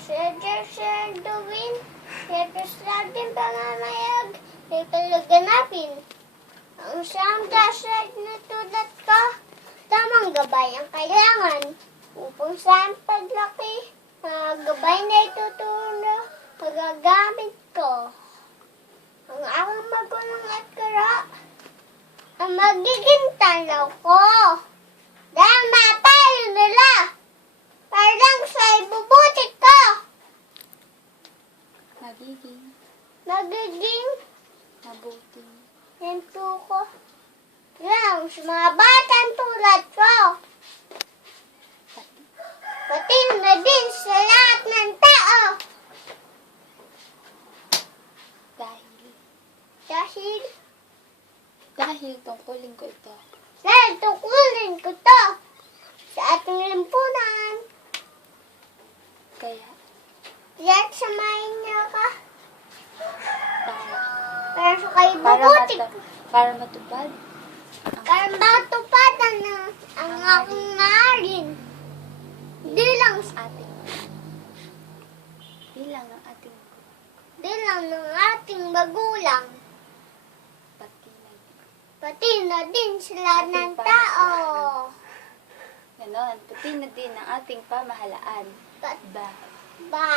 Sir Duwin, Petrus natin pangamayag, ikalaganapin. Ang siyang dasad na tulad ko, tamang gabay ang kailangan. Upang saan paglaki, mga gabay na ituturo, magagamit ko. Ang aking magulang at kara, ang magiging tanaw ko. Dahil mapayo nila, parang sa ibubuti ko. Magiging Mabuting. hinto ko. Lang sa mga batang tulad ko. Pati na din sa lahat ng tao. Dahil tungkulin ko ito. Dahil tukulin ko to sa ating limpunan. Kaya, Yan samayin niyo ka. para, Para sa kayo bubuti ko. para matupad Para matupadan na ang aking ngarin. Di lang bilang ng ating ng ating magulang. Pati na din sila ng tao. Ganon, pati na din ang ating pamahalaan. Ba? Ba? Ba?